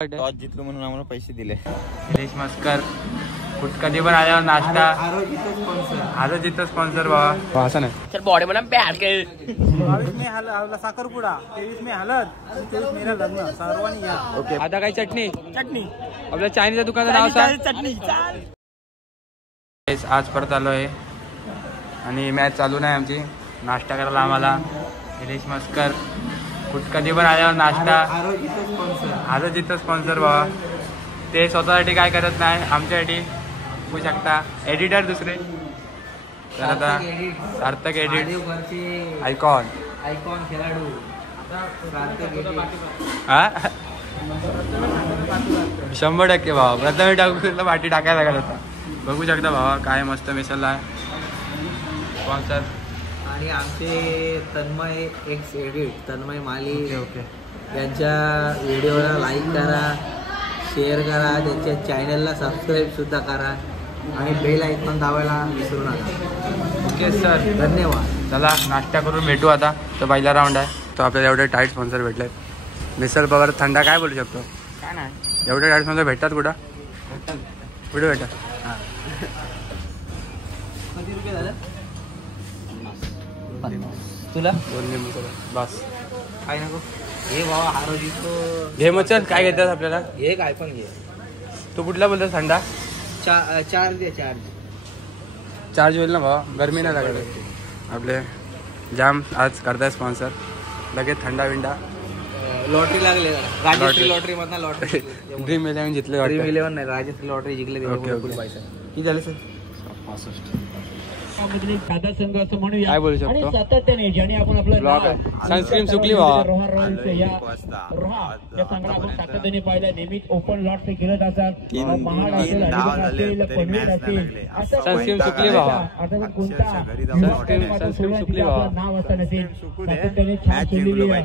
Toss जितलो म्हणून आम्हाला पैसे दिले। निलेश मस्कर कधी पण आल्यावर नाश्ता आरो जिथं स्पॉन्सर बाबा असं नाही सर बॉडी म्हणा बॅड के 22 मे हळद साखरपुडा, 23 मे हळद, 23 मे लग्न सर्वांनी या। ओके आता काय चटणी चटणी आपल्या चायनीच्या दुकानाचं नाव सांग। चटणी चाल। आज परत आलो आहे आणि मॅच चालू नाही आमची। नाश्ता करायला आम्हाला निलेश मस्कर कधी पण आल्यावर नाश्ता आरो जिथं स्पॉन्सर बाबा ते स्वतःसाठी काय करत नाही, आमच्यासाठी होऊ शकता एडिटर दुसरे तर आता सार्थक एडिट आयकॉन खेळाडू हा 100% भावा प्रथम टाकूला पाठी टाकायला लागत होता। बघू शकता भावा काय मस्त मिसळला स्पॉन्सर आणि आमचे तन्मय एक्स एडिट तन्मय माली ओके यांच्या व्हिडिओला लाईक करा, शेअर करा, त्यांच्या चॅनलला सबस्क्राईब सुद्धा करा आणि बेल आयकॉन दाबायला विसरू नका। ओके सर धन्यवाद। चला नाश्ता करून भेटू आता। तो पहिला राऊंड आहे तो आपल्याला एवढे टाईट स्पॉन्सर भेटले। मिसळ पगार थंडा काय बोलू शकतो काय नाही एवढे टाईट स्पॉन्सर भेटतात कुठं कुठे भेटतात किती रुपये झालं तुला 2 लिंबू बस काय नको हे बाबा हा रोजी तो घे मग चल काय घेतात आपल्याला हे काय पण घे तू कुठला बोलतोस थंडा चार दे चार्ज होईल ना भावा गरमी नाही लागत आपले जाम आज करताय स्पॉन्सर लगेच थंडा विंडा लॉटरी लागले राजश्री लॉटरी मधनं लॉटरी ड्रीम 11 जितले ड्रीम 11 नाही राजश्री लॉटरी जिंकले पैसा किती झाले सर 65 काय बोलू शकतो सातत्याने ज्याने आपण आपलं सनस्क्रीन चुकली भावा या संघाला आपण सातत्याने पाहिलं नेहमीच ओपन लॉट ते खेळत असतात। महाड असेल, अलिबाग असेल, पनवेल असेल असं सनस्क्रीन चुकली भावा आता कोणता सनस्क्रीन चुकली भावा नाव असं नसेल सातत्याने छान खेळलेली आहे।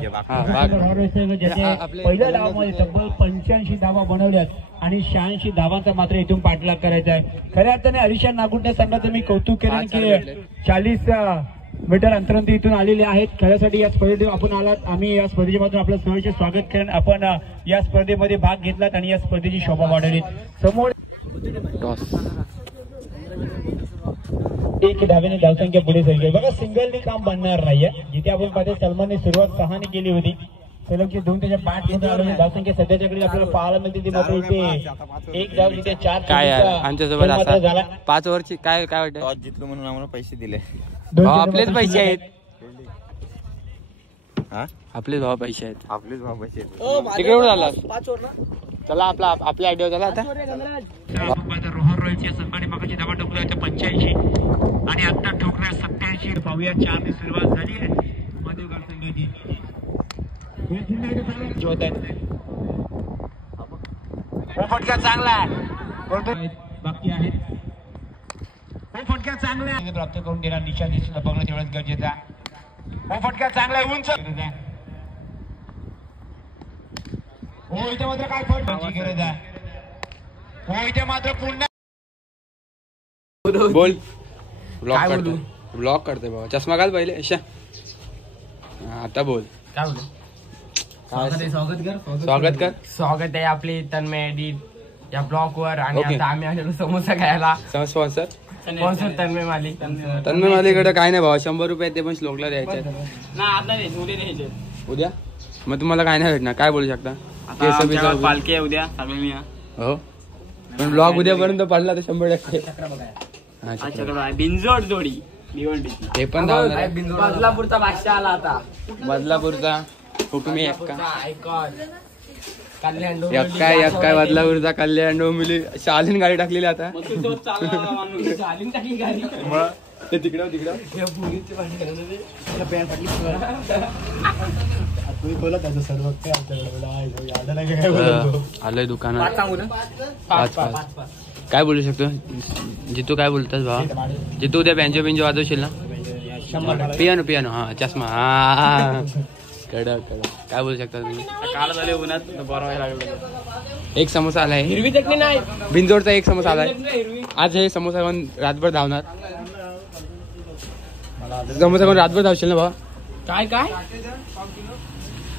ज्याचे पहिल्या डावामध्ये तब्बल 85 धावा बनवल्यात आणि 86 धावांचा मात्र इथून पाठलाग करायचा आहे। खऱ्या अर्थाने हरिशान नागुंडे संघाचं मी कौतुक केलं की 40 मीटर अंतरावरती इथून आलेले आहेत खेळासाठी। या स्पर्धेत आपण आलात, आम्ही या स्पर्धेमध्ये आपलं सहर्ष स्वागत करेन। आपण या स्पर्धेमध्ये भाग घेतलात आणि या स्पर्धेची शोभा वाढवली। समोर एक धावेने धावसंख्या पुढे सरकेल बघा। सिंगलनी काम बनणार नाहीये। जिथे आपण पाहतो सलमानने सुरुवात 6 ने केली होती, सलगची 2 त्याच्या 5 मध्ये आलेली धावसंख्या सध्याच्याकडे आपल्याला पाहायला मिळते ती मात्र इथे एक धाव जिथे 4 काय आमच्यासोबत असा 5 ओव्हरची काय काय वाटतं टॉस जितलो म्हणून आम्हाला पैसे दिले। आपलेच पैसे आहेत हा आपलेच भाव पैसे आहेत आपलेच भाव पैसे तिकडे झाला 5 ओव्हर ना चला आपल्या आयडिया झाला आता रोहन रॉयल्स या संघाने मागाची धावा ठोकल्या होत्या 85 आणि आता ठोकल्या 87। पाहूया 4 ने सुरुवात झाली आहे माधवगाव संघाची। फटका चांगला आहे बाकी आहेत फटका चांगला आहे प्राप्त करून देणार निशाण दिसून बघणं तेवढंच गरजेचं आहे। फटका चांगला आहे उंच हो इथे मात्र काय फटकाची गरज आहे हो इथे मात्र पुन्हा बोल ब्लॉक करते बाबा चष्मा घाल पहिले अशा आता बोल काय बोलू स्वागत आहे आपली तन्मय एडिट या ब्लॉग वर आणि आता आम्ही आलेलो समोसा खायला। स्पॉन्सर तन्मय मालीकडे काय नाही भावा 100 रुपये ते पण श्लोकला द्यायचे उद्या मग तुम्हाला काय नाही भेटणार काय बोलू शकता पालखी आहे उद्या सगळ्यांनी हो पण ब्लॉग उद्यापर्यंत पडला तर 100% बिनजोड जोडी ते पण बदलापूरचा बादशाह आला आता बदलापूरचा हुकुमी कल्याण काय बदलापूरचा कल्याण डोंबिवली शालीन गाडी टाकलेली आता ते तिकडं आलोय दुकानात 5 काय बोलू शकतो जितू काय बोलतोस भावा जितू उद्या बँजो वाजवशील ना पियानो हा चष्मा हा कडक काय बोलू शकता तुम्ही काल झाले उन्हात बरवायला लागलं। एक समोसा आलाय हिरवी चटणी नाही बिंजोडचा एक समोसा आलाय आज हे समोसा खाऊन रातभर धावणार समोसा खाऊन रातभर धावशील ना भावा काय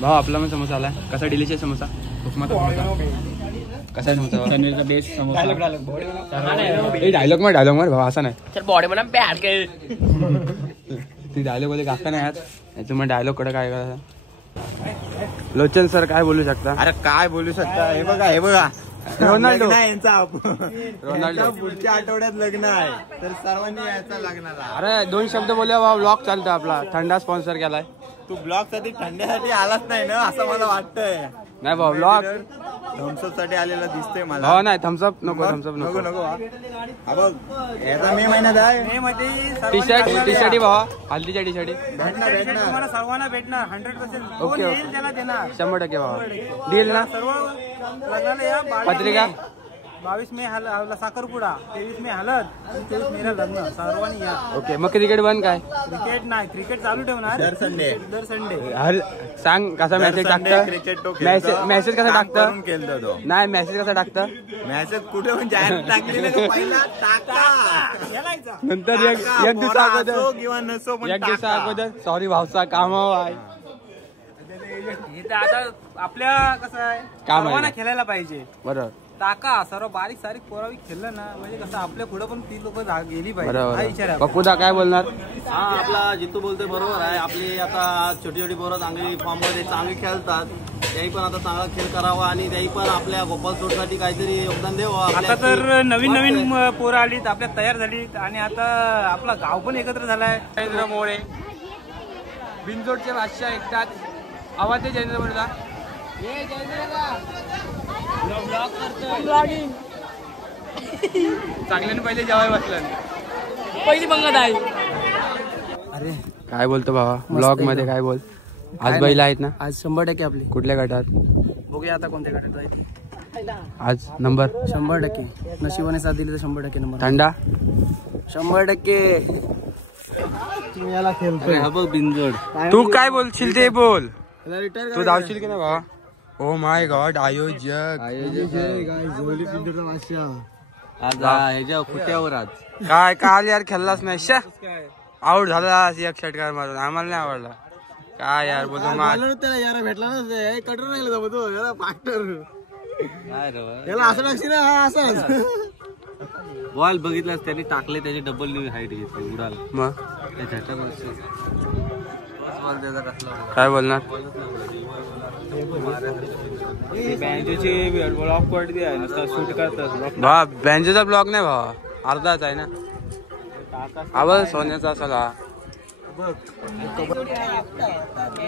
भावा आपला पण समोसा आलाय कसा डिलिशियस समोसा उपमा कसा आहे तुमचा बेस्ट समोसा डायलॉग मार भावा असा नाही बॉडी म्हणा बॅड काय ती डायलॉग मध्ये गाता नाही आज याच्यामुळे डायलॉग कडे काय करायचं लोचन सर काय बोलू शकता अरे काय बोलू शकता हे बघा रोनाल्डो यांचा रोनाल्डो पुढच्या आठवड्यात लग्न आहे तर सर्वांनी यायचा लग्नाला. अरे 2 शब्द बोलले बाबा ब्लॉग चालतो आपला थंडा स्पॉन्सर केलाय तू ब्लॉग साठी थंड्यासाठी आलाच नाही ना असं मला वाटतंय. नाही भाऊ ब्लॉग थम्सअप साठी आलेला दिसतोय मला. हो नाही थम्सअप नको थम्सअप नको हा बघ याचा मे महिन्यात आहे. मे मध्ये टी शर्ट भावा हल्दीच्या टी शर्ट भेटणार सर्वांना भेटणार 100%. ओके ओके त्याला देणार 100% भावा डील ना सर्व लग्नाला या. पत्रिका 22 मे साखरपुडा, 23 मे हळद, 23 मेला लग्न. सर्वांनी या. ओके मग क्रिकेट बंद काय क्रिकेट नाही क्रिकेट चालू ठेवणार दर संडे हर सांग कसा मेसेज टाकतं मेसेज कसा टाकतं केलं तो नाही मेसेज कसा टाकतं मॅसेज कुठे पण जाहिरात टाकली नाही पहिला टाका नंतर एक दिवसा अगोदर किंवा नसो पण एक दिवसा अगोदर सॉरी भावसा कामावर आहे इथं आता आपल्या कसं आहे काम आहे. सर्वांना खेळायला पाहिजे. बरोबर टाका सर्व बारीक सारीक पोरावी खेळलं ना म्हणजे कसं आपल्या पुढे पण ती लोक गेली पाहिजे. हा विचार बरोबर आहे. पप्पूदा काय बोलणार हा आपला जितू बोलतोय बरोबर आहे. आपली आता छोटी छोटी पोरं चांगली फॉर्म मध्ये चांगली खेळतात. त्याही पण आता चांगला खेळ करावा आणि त्याही पण आपल्या गोपाल सोडसाठी काहीतरी योगदान द्यावं. आता तर नवीन पोरं आलीत आपल्या तयार झालीत आणि आता आपला गाव पण एकत्र झालाय. जयेंद्र मोरे बिनजोडचे भाषा ऐकतात आवाज आहे जयेंद्र मोरेला चांगल्याने पहिले जेवाय बसलं पहिली पंगत आहे. अरे काय बोलतो भावा ब्लॉग मध्ये काय बोल आज बैल आहेत ना आज 100% आपली कुठल्या गटात बघूया आता कोणत्या गाड्यात आहे. आज नंबर 100% नशिबाने साथ दिली तर 100% नंबर थंडा 100%. याला खेळतोय हा बघ बिनजोड. तू काय बोलशील ते बोल तू धावशील की ना भावा. ओ माय गॉड आयोजक आज ह्याच्या खुट्यावर आज काय काल यार खेळलाच नाही शा आउट झाला एक षटकार मारून आम्हाला नाही आवडला काय यार बोलतो त्याला यार भेटला ना कटर नाही तो याला फाक्टर याला असं लागशी ना हा असं बॉल बघितलास त्यांनी टाकले त्याची डबल हाईट घेतली उडाला मग काय काय बोलणार भावा बँजेचा ब्लॉग नाही भावा अर्धाच आहे ना आवाज सोन्याचा असाला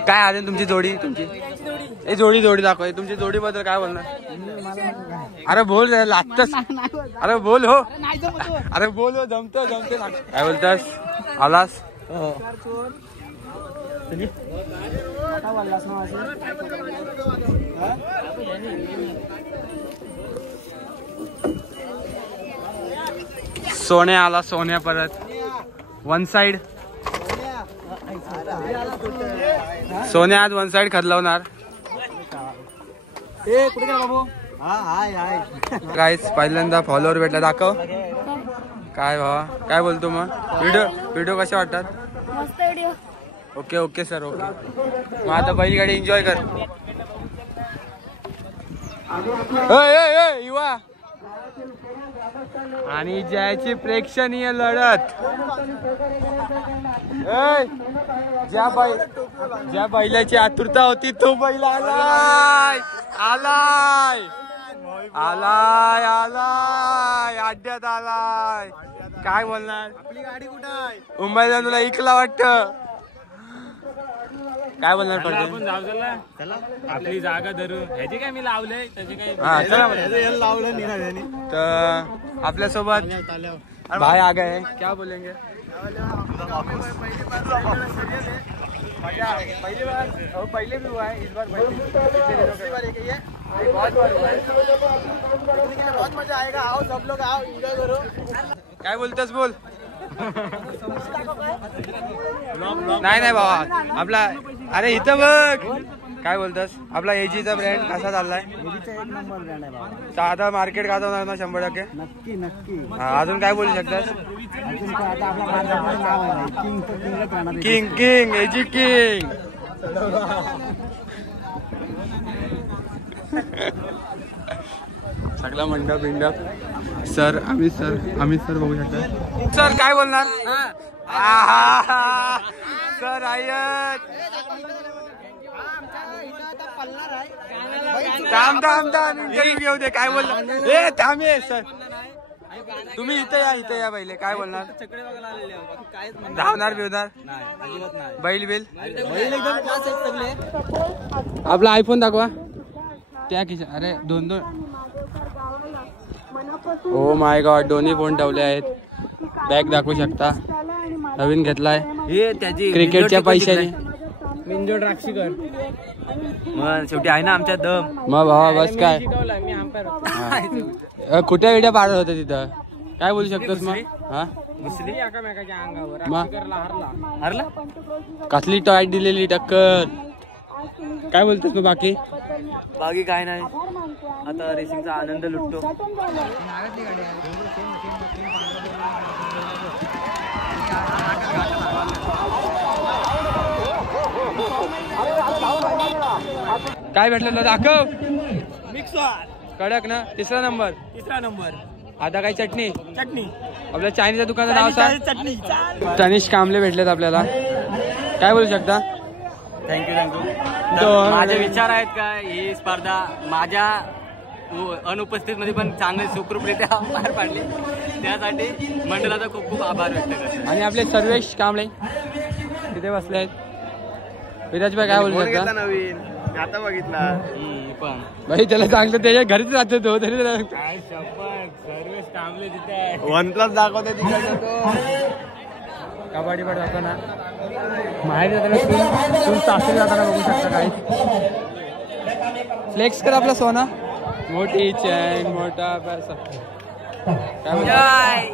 काय आले तुमची जोडी तुमची जोडी दाखव तुमची जोडी बद्दल काय बोलणार अरे बोल लागतच अरे बोल हो अरे बोल हो जमते काय बोलतास आलास सोन्या आला सोन्या परत वन साइड सोन्या आज वन साइड खदलवणार गाईस पहिल्यांदा फॉलोअर भेटला दाखव काय भावा काय बोलतो मग व्हिडिओ कसे वाटतात मस्त video okay okay sir okay मग आता बैलगाडी एन्जॉय कर युवा आणि ज्याची प्रेक्षणीय लढत ज्या बैलाची आतुरता होती तो बैल आलाय अड्ड्यात आलाय काय बोलणार आपली गाडी कुठं आहे मुंबईला तुला इकला वाटत काय बोलणार आपण आपली जागा धरू ह्याची काय मी लावलंय त्याची काही लावलं तर आपल्यासोबत भाई आ गए क्या बोलेंगे पहले भी हुआ है इस बार बहुत मजा आएगा आओ सब लोग आओ एंजॉय करो काय बोलतोस बोल नाही बाबा आपला अरे इथं बघ काय बोलतोस आपला एजीचा ब्रँड कसा चाललाय आता मार्केट गाजवणार ना 100% नक्की अजून काय बोलू शकतास किंग एजी किंग सगळा मंडप बिंडप सर अमित सर बघू शकता. सर काय बोलणार सर आहेत. थांब इंटरव्ह्यू घेऊ दे. काय बोलणार ए थांब ये सर तुम्ही इथे या पहिले. काय बोलणार धावणार बिवणार बैल आपला आयफोन दाखवा त्या खिशा. अरे दोन ओ माय गॉड दोन्ही फोन ठेवले आहेत. बॅग दाखवू शकता नवीन घेतलाय हे त्याची क्रिकेटच्या पैशाने. मिंजो द्राक्षीकर मग शेवटी आहे ना आमच्या दम. मग भावा बस काय कुठे व्हिडिओ पाडत होते तिथं काय बोलू शकतोस मग. हा हरला कसली टॉयट दिलेली टक्कर. काय बोलतोस मग बाकी काय नाही आता रेसिंगचा आनंद लुटतो. काय भेटलं दाखव. मिक्सर कडक ना. तिसरा नंबर आता काय चटणी आपल्या चायनीच्या दुकानाचं नाव सांग. तनिष कांबळे भेटलेत आपल्याला. काय बोलू शकता. थँक्यू. माझे विचार आहेत का ही स्पर्धा माझ्या अनुपस्थित मध्ये पण चांगली सुखरूपरित्या पार पाडली त्यासाठी मंडळाचा खूप खूप आभार व्यक्त करतो. आणि आपले सर्वेश कांबळे तिथे बसले आहेत. विराज भाई काय बोलू शकता. नवीन आता बघितला पण भाई त्याला सांगतो त्याच्या घरीच राहतो तो तरी सर्वेश कांबळे तिथे वन प्लस दाखवते तिकडे कबड्डी पण जाताना माहेर जाताना सासरी जाताना बघू शकता. काही फ्लेक्स कर आपला सोना. मोठी चैन मोठा पैसा काय